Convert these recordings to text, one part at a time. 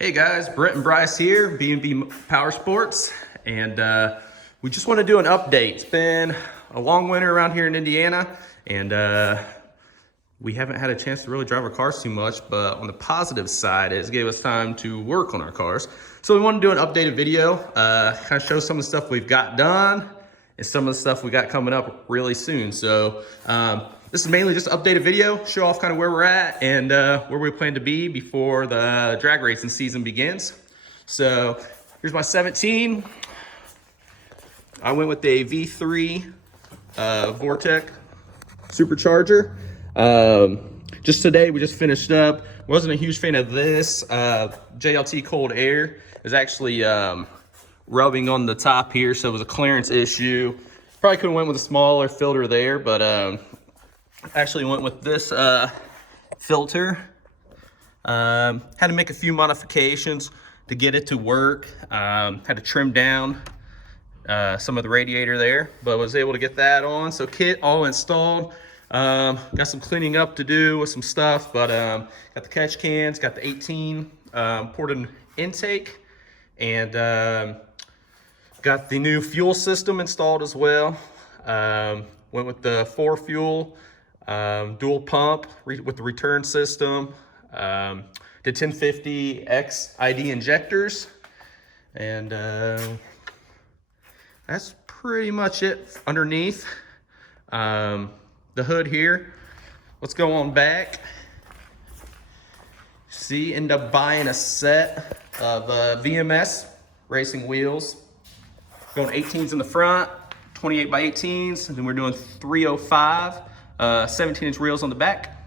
Hey guys, Brent and Bryce here, B&B Power Sports, and we just want to do an update. It's been a long winter around here in Indiana, and we haven't had a chance to really drive our cars too much, but on the positive side, it gave us time to work on our cars. So we want to do an updated video, kind of show some of the stuff we've got done, and some of the stuff we got coming up really soon. So this is mainly just an updated video, show off kind of where we're at and where we plan to be before the drag racing season begins. So here's my 17. I went with a V3 Vortech Supercharger. Just today, we just finished up. Wasn't a huge fan of this. JLT cold air is actually rubbing on the top here, so it was a clearance issue. Probably could have went with a smaller filter there, but actually went with this filter. Had to make a few modifications to get it to work. Had to trim down some of the radiator there, but was able to get that on. So kit all installed. Got some cleaning up to do with some stuff, but got the catch cans, got the 18 ported intake, and got the new fuel system installed as well. Went with the Fore fuel, dual pump with the return system. Did 1050X ID injectors, and that's pretty much it underneath. The hood here. Let's go on back. See, end up buying a set of VMS racing wheels. Going 18s in the front, 28 by 18s, and then we're doing 305 17-inch reels on the back.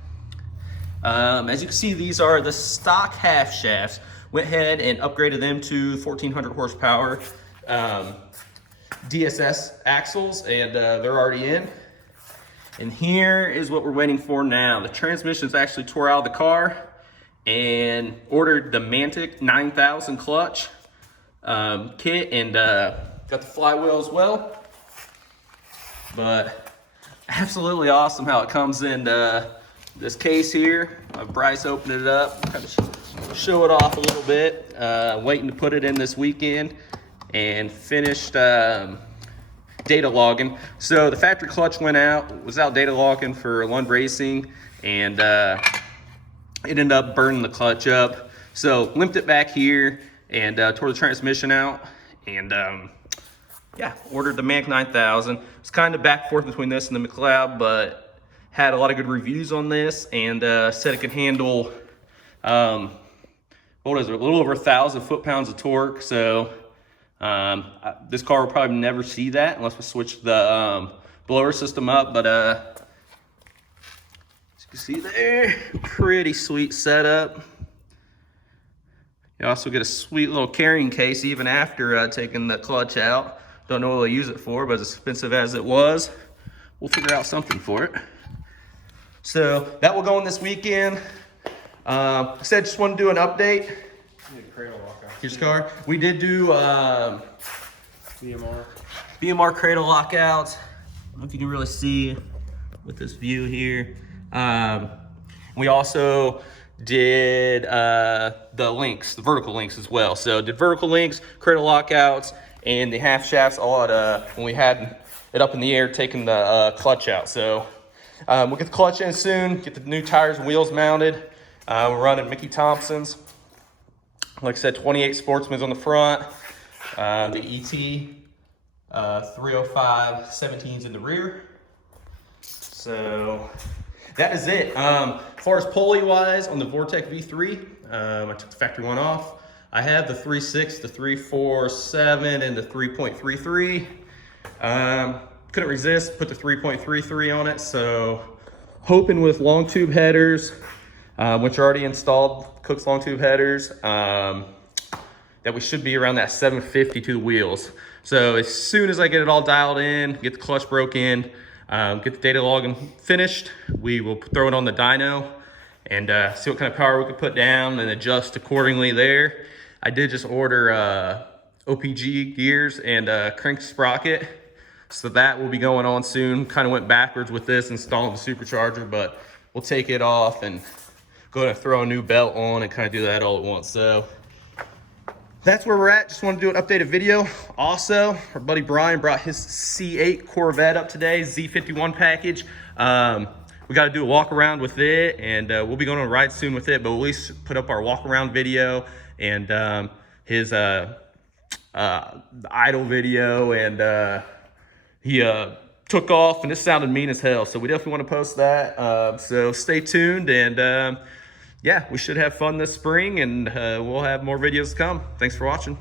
As you can see, these are the stock half shafts. Went ahead and upgraded them to 1400 horsepower DSS axles, and they're already in. And here is what we're waiting for now. The transmission is actually tore out of the car, and ordered the Mantic 9000 clutch kit, and got the flywheel as well. But absolutely awesome how it comes in this case here. Bryce opened it up, kind of show it off a little bit. Waiting to put it in this weekend and finished data logging. So the factory clutch went out, was out data logging for Lund Racing, and it ended up burning the clutch up. So limped it back here and tore the transmission out, and yeah, ordered the Mantic 9000. It's kind of back and forth between this and the McLeod, but had a lot of good reviews on this, and said it could handle what is it, a little over 1,000 foot-pounds of torque. So this car will probably never see that unless we switch the blower system up. But as you can see there, pretty sweet setup. You also get a sweet little carrying case even after taking the clutch out. Don't know what we'll use it for, but as expensive as it was, we'll figure out something for it. So that will go in this weekend. I said just want to do an update. Here's the car. We did do BMR cradle lockouts. I don't know if you can really see with this view here. We also did the links, the vertical links as well. So did vertical links, cradle lockouts, and the half shafts all at when we had it up in the air taking the clutch out. So we'll get the clutch in soon, get the new tires and wheels mounted. We're running Mickey Thompson's. Like I said, 28 Sportsman's on the front. The ET 305 17s in the rear. So that is it. As far as pulley wise on the Vortech V3, I took the factory one off. I have the 3.6, the 3.47, and the 3.33. Couldn't resist, put the 3.33 on it. So hoping with long tube headers, which are already installed, Kooks long tube headers, that we should be around that 750 to the wheels. So as soon as I get it all dialed in, get the clutch broke in, get the data logging finished, we will throw it on the dyno and see what kind of power we can put down and adjust accordingly there. I did just order OPG gears and crank sprocket, so that will be going on soon. Kind of went backwards with this, installing the supercharger, but we'll take it off and go ahead and throw a new belt on and kind of do that all at once. So that's where we're at. Just want to do an updated video. Also, our buddy Brian brought his C8 Corvette up today, Z51 package. We got to do a walk around with it, and we'll be going on a ride soon with it, but we'll at least put up our walk around video and his idle video, and he took off, and it sounded mean as hell. So we definitely want to post that. So stay tuned, and yeah, we should have fun this spring, and we'll have more videos to come. Thanks for watching.